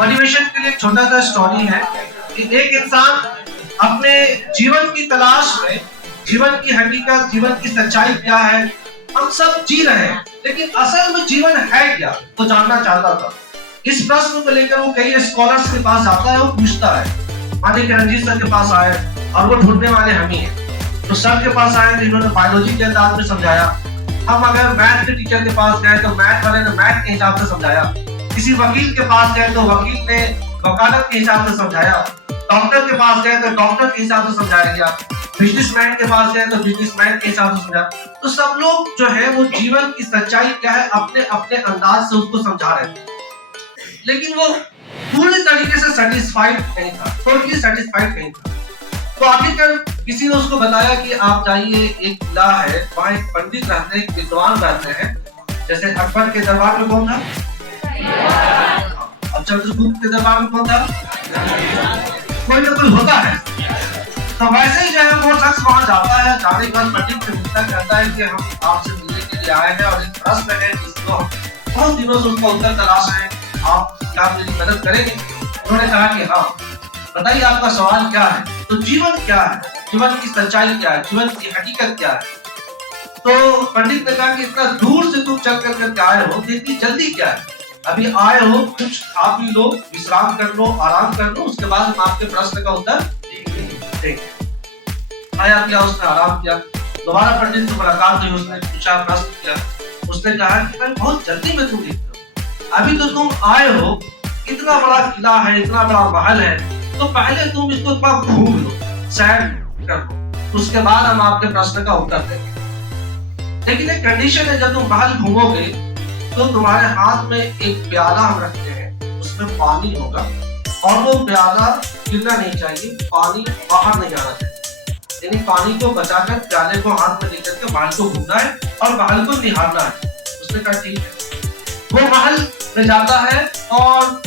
Motivation के लिए एक छोटा सा स्टोरी है कि एक इंसान अपने जीवन की तलाश में, जीवन की हकीकत, जीवन की सच्चाई क्या है, हम सब जी रहे हैं, लेकिन असल में जीवन है क्या, तो जानना चाहता था। इस प्रश्न को लेकर वो कई स्कॉलर्स के पास जाता है, वो पूछता है। माने कि रंजीत सर के पास आए और वो ढूंढने वाले हम ही हैं। तो सर के पास आए तो इन्होंने बायोलॉजी के अंदाज में समझाया। हम अगर मैथ के टीचर के पास गए तो मैथ वाले ने मैथ के हिसाब से समझाया। किसी वकील के पास गए तो वकील ने वकालत के हिसाब से समझाया। डॉक्टर के पास गए तो डॉक्टर के हिसाब से समझाया गया। बिजनेसमैन के पास गए तो बिजनेसमैन के हिसाब से समझा। तो सब लोग जो है वो जीवन की सच्चाई क्या है अपने अपने अंदाज से उसको समझा रहे थे, लेकिन वो पूरी तरीके से सेटिस्फाइड नहीं था, टोटली सेटिस्फाइड नहीं था। तो आखिरकार किसी ने उसको बताया कि आप जाइए, एक किला है, वहाँ एक पंडित रहते हैं, एक विद्वान रहते हैं। जैसे अकबर के दरबार में कौन था? अब चंद्रगुप्त के दरबार में कौन था? कोई ना कोई होता है। तो वैसे ही जो है वो शख्स वहाँ जाता है, जाने के बाद पंडित से मिलता, कहता है कि हम आपसे मिलने के लिए आए हैं और एक प्रश्न है जिसको हम बहुत दिनों से उसका उत्तर तलाश रहे हैं, आप क्या मेरी मदद करेंगे? उन्होंने कहा कि हाँ, बताइए आपका सवाल क्या है। तो जीवन क्या है, जीवन की सच्चाई क्या है, जीवन की हकीकत क्या है? तो पंडित ने कहा कि इतना दूर से तुम चल कर आए हो, इतनी जल्दी क्या है? अभी आए हो, कुछ खा पी लो, विश्राम कर लो, आराम कर लो, उसके बाद हम आपके प्रश्न का उत्तर देंगे। आया किया, उसने आराम किया। दोबारा पंडित से मुलाकात हुई, उसने पूछा, प्रश्न किया। उसने कहा कि भाई बहुत जल्दी में तुम दिखते हो, अभी तो तुम आए हो, इतना बड़ा किला है, इतना बड़ा महल है, तो पहले तुम इसको थोड़ा घूम लो, सैर कर लो, उसके बाद हम आपके प्रश्न का उत्तर देंगे। लेकिन एक कंडीशन है, जब तुम महल घूमोगे तो तुम्हारे हाथ में एक प्याला हम रखते हैं, उसमें पानी होगा और वो प्याला गिरना नहीं चाहिए, पानी बाहर नहीं आना चाहिए। यानी पानी को बचाकर प्याले को हाथ में लेकर के महल को घूमना है और महल को निहारना है। उसने कहा ठीक है। वो महल में जाता है और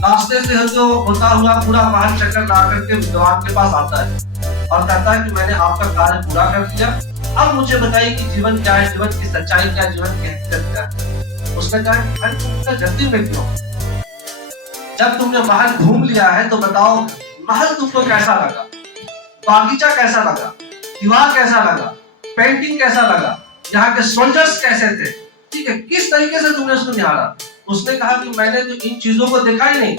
रास्ते से जो होता हुआ पूरा महल चक्कर ला करके विद्वान के पास आता है और कहता है कि मैंने आपका कार्य पूरा कर दिया, अब मुझे बताइए कि जीवन क्या है, जीवन की सच्चाई क्या है, जीवन की हकीकत क्या है। उसने कहा कि भाई तुम इतना जल्दी में क्यों? जब तुमने महल घूम लिया है तो बताओ महल तुमको कैसा लगा, बागीचा कैसा लगा, दीवार कैसा लगा, पेंटिंग कैसा लगा, यहाँ के सोल्जर्स कैसे थे, ठीक है, किस तरीके से तुमने उसको निहारा? उसने कहा कि मैंने तो इन चीजों को देखा ही नहीं,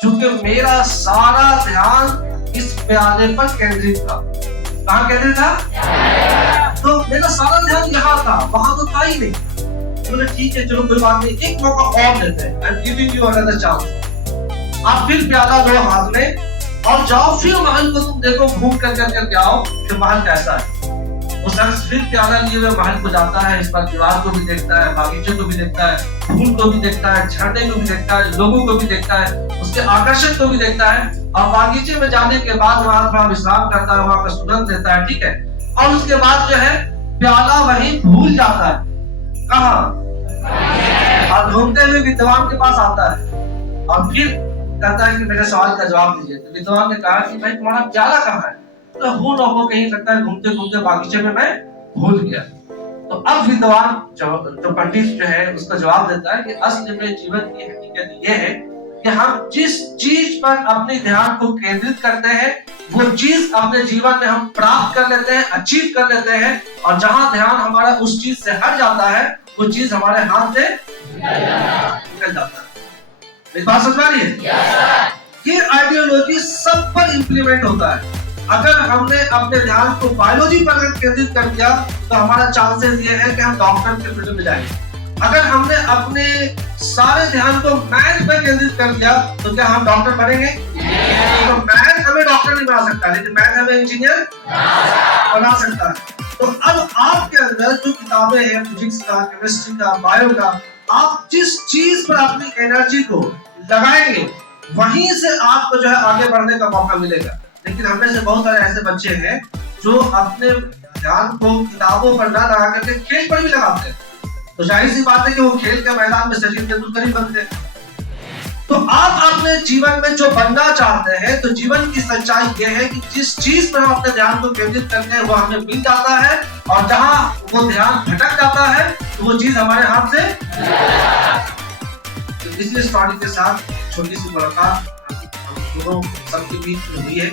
क्योंकि मेरा सारा ध्यान इस प्याले पर केंद्रित था। कहाँ केंद्रित था? तो मेरा सारा ध्यान यहाँ था, वहां तो था ही नहीं। बोले ठीक है, चलो कोई बात नहीं, एक मौका और देते हैं, I am giving you another chance. आप फिर प्याला लो हाथ में और जाओ, फिर महल को तुम देखो, घूम कर आओ कि महल कैसा है। वो शख्स फिर प्याला लिए हुए महल को जाता है, इस पर दीवार को भी देखता है, बागीचे को भी देखता है, फूल को भी देखता है, झरने को भी देखता है, लोगों को भी देखता है, उसके आकर्षण को भी देखता है और बागीचे में जाने के बाद वहां थोड़ा विश्राम करता है, वहां का सुगंध लेता है, ठीक है, और उसके बाद जो है प्याला वहीं भूल जाता है। कहाँ? और घूमते हुए विद्वान के पास आता है और फिर कहता है कि मेरे सवाल का जवाब दीजिए। तो विद्वान ने कहा कि भाई तुम्हारा प्याला कहाँ है? तो हो न हो कहीं लगता है घूमते घूमते बागीचे में मैं भूल गया। तो अब विद्वान जो पंडित जो है उसका जवाब देता है कि असल में जीवन की हकीकत ये है कि हम जिस चीज पर अपने ध्यान को केंद्रित करते हैं वो चीज अपने जीवन में हम प्राप्त कर लेते हैं, अचीव कर लेते हैं, और जहां ध्यान हमारा उस चीज से हट जाता है वो चीज हमारे हाथ से निकल जाता है। मेरी बात समझ आ रही है? ये आइडियोलॉजी सब पर इंप्लीमेंट होता है। अगर हमने अपने ध्यान को बायोलॉजी पर केंद्रित कर दिया तो हमारा चांसेस ये है कि हम डॉक्टर के फील्ड में जाएंगे। अगर हमने अपने सारे ध्यान को मैथ पर केंद्रित कर दिया तो क्या हम डॉक्टर बनेंगे? तो मैथ हमें डॉक्टर नहीं बना सकता, लेकिन मैथ हमें इंजीनियर बना सकता है। तो अब आपके अंदर जो किताबें हैं, फिजिक्स का, केमिस्ट्री का, बायो का, आप जिस चीज पर अपनी एनर्जी को लगाएंगे वहीं से आपको जो है आगे बढ़ने का मौका मिलेगा। लेकिन हमें से बहुत सारे ऐसे बच्चे हैं जो अपने ध्यान को किताबों पर ना लगा करके खेल पर भी लगाते हैं। तो जाहिर सी बात है कि वो खेल के मैदान में सचिन तेंदुलकर ही बनते हैं। तो आप अपने जीवन में जो बनना चाहते हैं, तो जीवन की सच्चाई ये है कि जिस चीज पर हम अपने ध्यान को केंद्रित करते हैं वो हमें मिल जाता है, और जहां वो ध्यान भटक जाता है तो वो चीज हमारे हाथ से। तो इस स्टोरी के साथ छोटी सी मुलाकात हम दोनों सबके बीच में हुई है।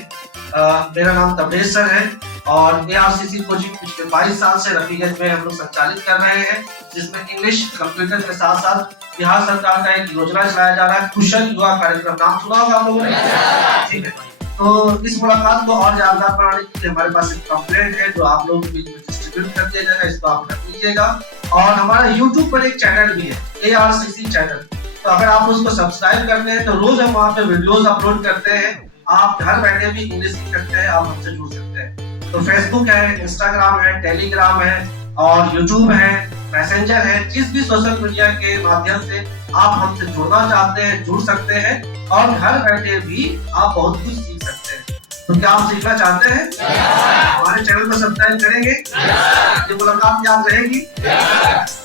मेरा नाम तबरेज सर है और ARCC कोचिंग पिछले 22 साल से रफीगंज में हम लोग संचालित कर रहे हैं, जिसमें इंग्लिश कंप्यूटर के साथ साथ बिहार सरकार का एक योजना चलाया जा रहा है, कुशल युवा कार्यक्रम। नाम सुना होगा आप लोगों ने? ठीक है, तो इस मुलाकात को और जानदार बनाने के लिए हमारे पास एक कंप्लेंट है जो आप लोगों के बीच में डिस्ट्रीब्यूट कर दिया जाएगा, इसको आप रख लीजिएगा। और हमारा YouTube पर एक चैनल भी है, ARCC चैनल, तो अगर आप उसको सब्सक्राइब करते हैं तो रोज हम वहाँ पे वीडियोस अपलोड करते हैं। आप घर बैठे भी इंग्लिश सीख सकते हैं, आप हमसे जुड़ सकते हैं। तो फेसबुक है, इंस्टाग्राम है, टेलीग्राम है और यूट्यूब है, मैसेंजर है। जिस भी सोशल मीडिया के माध्यम से आप हमसे जुड़ना चाहते हैं जुड़ सकते हैं और घर बैठे भी आप बहुत कुछ सीख सकते हैं। तो क्या आप सीखना चाहते हैं? हमारे चैनल को सब्सक्राइब करेंगे? ये मुलाकात याद रहेगी।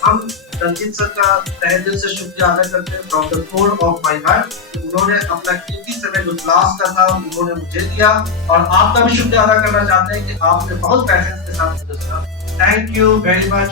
हम रंजीत सर का तहे दिल से शुक्रिया अदा करते हैं from the core of my heart. उन्होंने अपना कीमती समय जो क्लास का था उन्होंने मुझे दिया और आपका भी शुक्रिया अदा करना चाहते हैं कि आपने बहुत पैशेंस के साथ मुझे सुना। Thank you very much.